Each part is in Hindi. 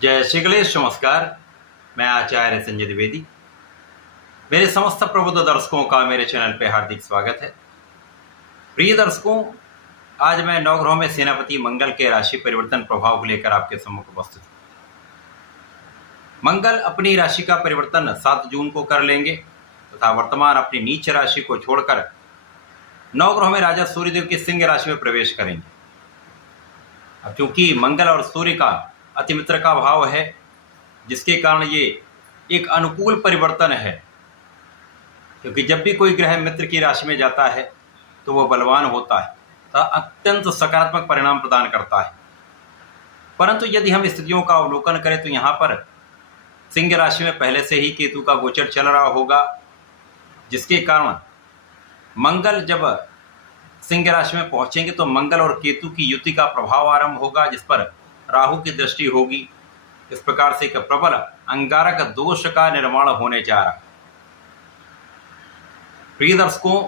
जय श्री गणेश। नमस्कार। मैं आचार्य संजय द्विवेदी। मेरे समस्त प्रबुद्ध दर्शकों का मेरे चैनल पे हार्दिक स्वागत है। प्रिय दर्शकों, आज मैं नवग्रहों में सेनापति मंगल के राशि परिवर्तन प्रभाव को लेकर आपके सम्मुख उपस्थित हूँ। मंगल अपनी राशि का परिवर्तन 7 जून को कर लेंगे तथा वर्तमान अपनी नीच राशि को छोड़कर नवग्रहों में राजा सूर्यदेव की सिंह राशि में प्रवेश करेंगे। अब क्योंकि मंगल और सूर्य का अतिमित्र का भाव है, जिसके कारण ये एक अनुकूल परिवर्तन है, क्योंकि जब भी कोई ग्रह मित्र की राशि में जाता है तो वह बलवान होता है तथा अत्यंत सकारात्मक परिणाम प्रदान करता है। परंतु यदि हम स्थितियों का अवलोकन करें तो यहाँ पर सिंह राशि में पहले से ही केतु का गोचर चल रहा होगा, जिसके कारण मंगल जब सिंह राशि में पहुंचेंगे तो मंगल और केतु की युति का प्रभाव आरंभ होगा, जिस पर राहु की दृष्टि होगी। इस प्रकार से एक प्रबल अंगारक दोष का निर्माण होने जा रहा है। प्रिय दर्शकों,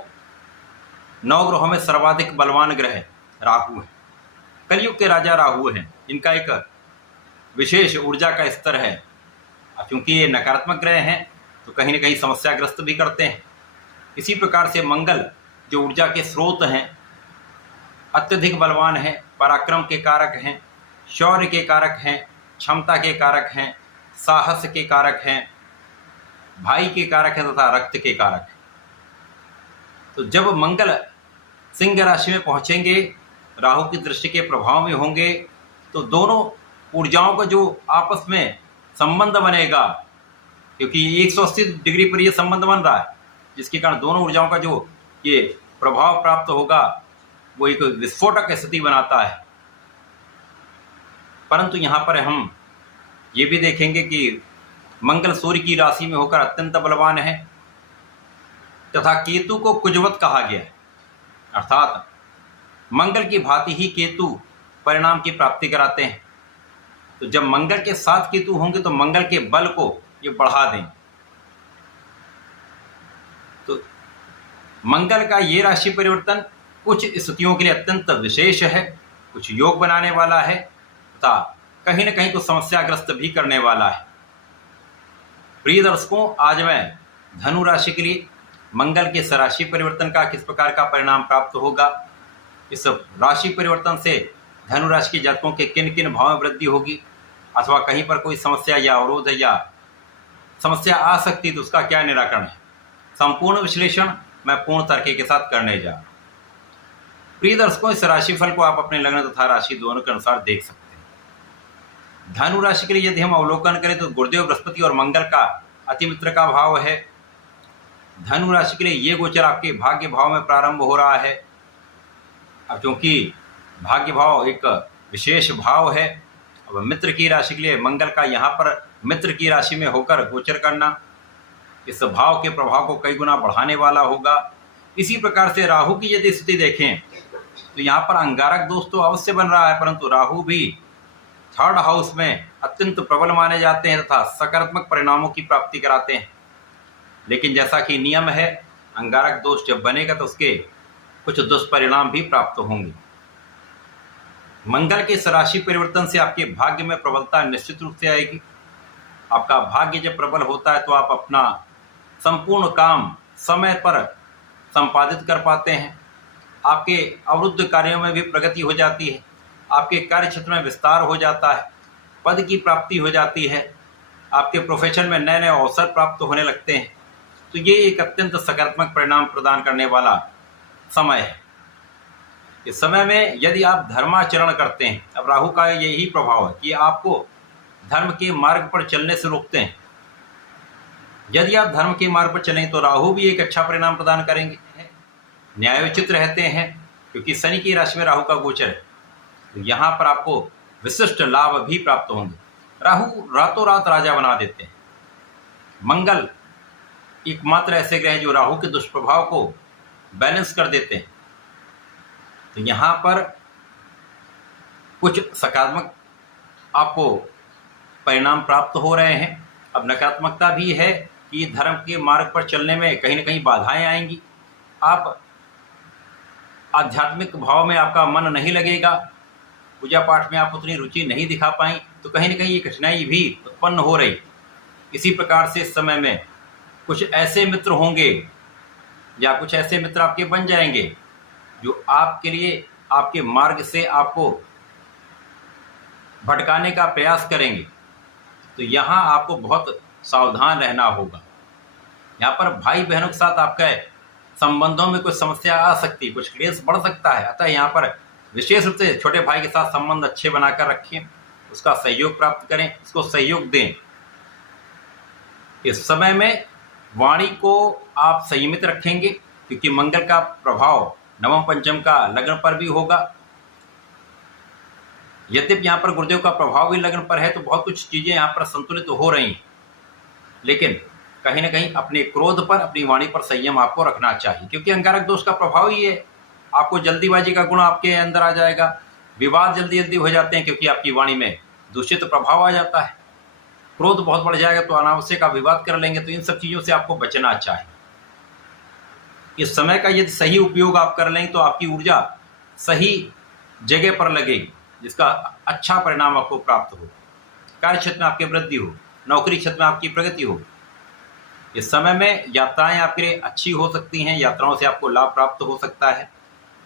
नवग्रहों में सर्वाधिक बलवान ग्रह राहु है। कलयुग के राजा राहु हैं। इनका एक विशेष ऊर्जा का स्तर है। क्योंकि ये नकारात्मक ग्रह हैं तो कहीं न कहीं समस्याग्रस्त भी करते हैं। इसी प्रकार से मंगल जो ऊर्जा के स्रोत हैं, अत्यधिक बलवान हैं, पराक्रम के कारक हैं, शौर्य के कारक हैं, क्षमता के कारक हैं, साहस के कारक हैं, भाई के कारक हैं तथा रक्त के कारक हैं। तो जब मंगल सिंह राशि में पहुंचेंगे, राहु की दृष्टि के प्रभाव में होंगे, तो दोनों ऊर्जाओं का जो आपस में संबंध बनेगा, क्योंकि 180 डिग्री पर यह संबंध बन रहा है, जिसके कारण दोनों ऊर्जाओं का जो ये प्रभाव प्राप्त होगा वो एक विस्फोटक स्थिति बनाता है। परंतु यहाँ पर हम ये भी देखेंगे कि मंगल सूर्य की राशि में होकर अत्यंत बलवान है तथा केतु को कुजवत कहा गया है, अर्थात मंगल की भांति ही केतु परिणाम की प्राप्ति कराते हैं। तो जब मंगल के साथ केतु होंगे तो मंगल के बल को ये बढ़ा दें। तो मंगल का ये राशि परिवर्तन कुछ स्थितियों के लिए अत्यंत विशेष है, कुछ योग बनाने वाला है तथा कहीं न कहीं कुछ समस्याग्रस्त भी करने वाला है। प्रिय दर्शकों, आज मैं धनु राशि के लिए मंगल के इस राशि परिवर्तन का किस प्रकार का परिणाम प्राप्त होगा, इस राशि परिवर्तन से धनु राशि के जातकों के किन किन भाव में वृद्धि होगी, अथवा कहीं पर कोई समस्या या अवरोध या समस्या आ सकती है तो उसका क्या निराकरण है, संपूर्ण विश्लेषण मैं पूर्ण तर्क के साथ करने जा रहा हूं। प्रिय दर्शकों, इस राशिफल को आप अपने लग्न तथा राशि दोनों के अनुसार देख सकते हैं। धनु राशि के लिए यदि हम अवलोकन करें तो गुरुदेव बृहस्पति और मंगल का अतिमित्र का भाव है। धनु राशि के लिए ये गोचर आपके भाग्य भाव में प्रारंभ हो रहा है। अब क्योंकि भाग्य भाव एक विशेष भाव है, अब मित्र की राशि के लिए मंगल का यहाँ पर मित्र की राशि में होकर गोचर करना इस भाव के प्रभाव को कई गुना बढ़ाने वाला होगा। इसी प्रकार से राहु की यदि स्थिति देखें तो यहाँ पर अंगारक दोष तो अवश्य बन रहा है, परंतु राहु भी 3rd हाउस में अत्यंत प्रबल माने जाते हैं तथा सकारात्मक परिणामों की प्राप्ति कराते हैं। लेकिन जैसा कि नियम है, अंगारक दोष जब बनेगा तो उसके कुछ दुष्परिणाम भी प्राप्त होंगे। मंगल के इस राशि परिवर्तन से आपके भाग्य में प्रबलता निश्चित रूप से आएगी। आपका भाग्य जब प्रबल होता है तो आप अपना संपूर्ण काम समय पर संपादित कर पाते हैं। आपके अवरुद्ध कार्यों में भी प्रगति हो जाती है, आपके कार्य क्षेत्र में विस्तार हो जाता है, पद की प्राप्ति हो जाती है, आपके प्रोफेशन में नए नए अवसर प्राप्त होने लगते हैं। तो ये एक अत्यंत सकारात्मक परिणाम प्रदान करने वाला समय है। इस समय में यदि आप धर्माचरण करते हैं, अब राहु का यही प्रभाव है कि आपको धर्म के मार्ग पर चलने से रोकते हैं। यदि आप धर्म के मार्ग पर चलें तो राहु भी एक अच्छा परिणाम प्रदान करेंगे, न्यायोचित रहते हैं, क्योंकि शनि की राशि में राहु का गोचर है। तो यहाँ पर आपको विशिष्ट लाभ भी प्राप्त होंगे। राहु रातों रात राजा बना देते हैं। मंगल एकमात्र ऐसे ग्रह जो राहु के दुष्प्रभाव को बैलेंस कर देते हैं। तो यहाँ पर कुछ सकारात्मक आपको परिणाम प्राप्त हो रहे हैं। अब नकारात्मकता भी है कि धर्म के मार्ग पर चलने में कहीं न कहीं बाधाएं आएंगी। आप आध्यात्मिक भाव में आपका मन नहीं लगेगा, पूजा पाठ में आप उतनी रुचि नहीं दिखा पाई, तो कहीं न कहीं ये कठिनाई भी उत्पन्न हो रही। इसी प्रकार से इस समय में कुछ ऐसे मित्र होंगे या कुछ ऐसे मित्र आपके बन जाएंगे जो आपके लिए, आपके मार्ग से आपको भटकाने का प्रयास करेंगे। तो यहाँ आपको बहुत सावधान रहना होगा। यहाँ पर भाई बहनों के साथ आपका संबंधों में कुछ समस्या आ सकती है, कुछ क्लेश बढ़ सकता है। अतः यहाँ पर विशेष रूप से छोटे भाई के साथ संबंध अच्छे बनाकर रखें, उसका सहयोग प्राप्त करें, उसको सहयोग दें। इस समय में वाणी को आप संयमित रखेंगे, क्योंकि मंगल का प्रभाव नवम पंचम का लग्न पर भी होगा। यद्यपि यहाँ पर गुरुदेव का प्रभाव भी लग्न पर है, तो बहुत कुछ चीजें यहाँ पर संतुलित हो रही, लेकिन कहीं ना कहीं अपने क्रोध पर, अपनी वाणी पर संयम आपको रखना चाहिए, क्योंकि अंगारक दोष का प्रभाव ही है। आपको जल्दीबाजी का गुण आपके अंदर आ जाएगा, विवाद जल्दी जल्दी हो जाते हैं, क्योंकि आपकी वाणी में दूषित प्रभाव आ जाता है। क्रोध बहुत बढ़ जाएगा तो अनावश्यक आप विवाद कर लेंगे। तो इन सब चीज़ों से आपको बचना चाहिए। इस समय का यदि सही उपयोग आप कर लें तो आपकी ऊर्जा सही जगह पर लगेगी, जिसका अच्छा परिणाम आपको प्राप्त हो। कार्य क्षेत्र में आपकी वृद्धि हो, नौकरी क्षेत्र में आपकी प्रगति हो। इस समय में यात्राएं आपके लिए अच्छी हो सकती हैं, यात्राओं से आपको लाभ प्राप्त हो सकता है।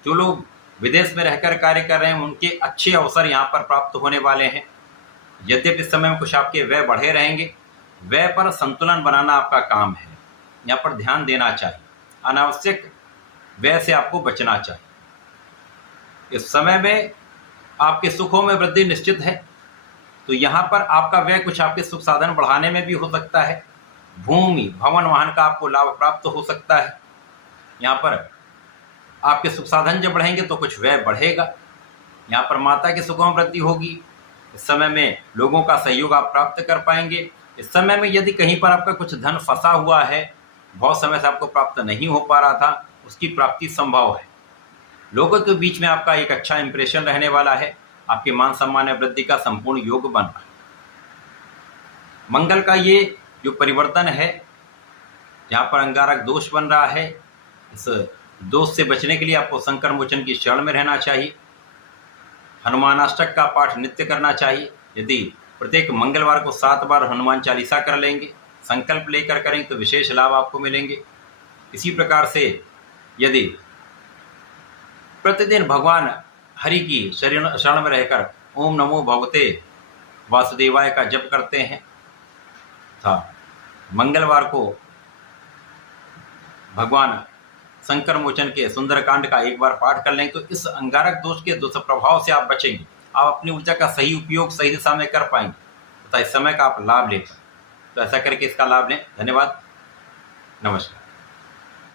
जो लोग विदेश में रहकर कार्य कर रहे हैं उनके अच्छे अवसर यहाँ पर प्राप्त होने वाले हैं। यद्यपि इस समय में कुछ आपके व्यय बढ़े रहेंगे, व्यय पर संतुलन बनाना आपका काम है, यहाँ पर ध्यान देना चाहिए। अनावश्यक व्यय से आपको बचना चाहिए। इस समय में आपके सुखों में वृद्धि निश्चित है, तो यहाँ पर आपका व्यय कुछ आपके सुख साधन बढ़ाने में भी हो सकता है। भूमि भवन वाहन का आपको लाभ प्राप्त हो सकता है। यहाँ पर आपके सुख साधन जब बढ़ेंगे तो कुछ व्यय बढ़ेगा। यहाँ पर माता के सुखों में वृद्धि होगी। इस समय में लोगों का सहयोग आप प्राप्त कर पाएंगे। इस समय में यदि कहीं पर आपका कुछ धन फंसा हुआ है, बहुत समय से आपको प्राप्त नहीं हो पा रहा था, उसकी प्राप्ति संभव है। लोगों के बीच में आपका एक अच्छा इंप्रेशन रहने वाला है। आपके मान सम्मान में वृद्धि का संपूर्ण योग बन रहा है। मंगल का ये जो परिवर्तन है, जहाँ पर अंगारक दोष बन रहा है, इस दोष से बचने के लिए आपको संकट मोचन की शरण में रहना चाहिए। हनुमानाष्टक का पाठ नित्य करना चाहिए। यदि प्रत्येक मंगलवार को 7 बार हनुमान चालीसा कर लेंगे, संकल्प लेकर करें, तो विशेष लाभ आपको मिलेंगे। इसी प्रकार से यदि प्रतिदिन भगवान हरि की शरण में रहकर ओम नमो भगवते वासुदेवाय का जप करते हैं, मंगलवार को भगवान संकर मोचन के सुंदरकांड का एक बार पाठ कर लें, तो इस अंगारक दोष के दुष्प्रभाव से आप बचेंगे। आप अपनी ऊर्जा का सही उपयोग सही दिशा में कर पाएंगे, तथा इस समय का आप लाभ ले पाएंगे। तो ऐसा करके इसका लाभ लें। धन्यवाद। नमस्कार।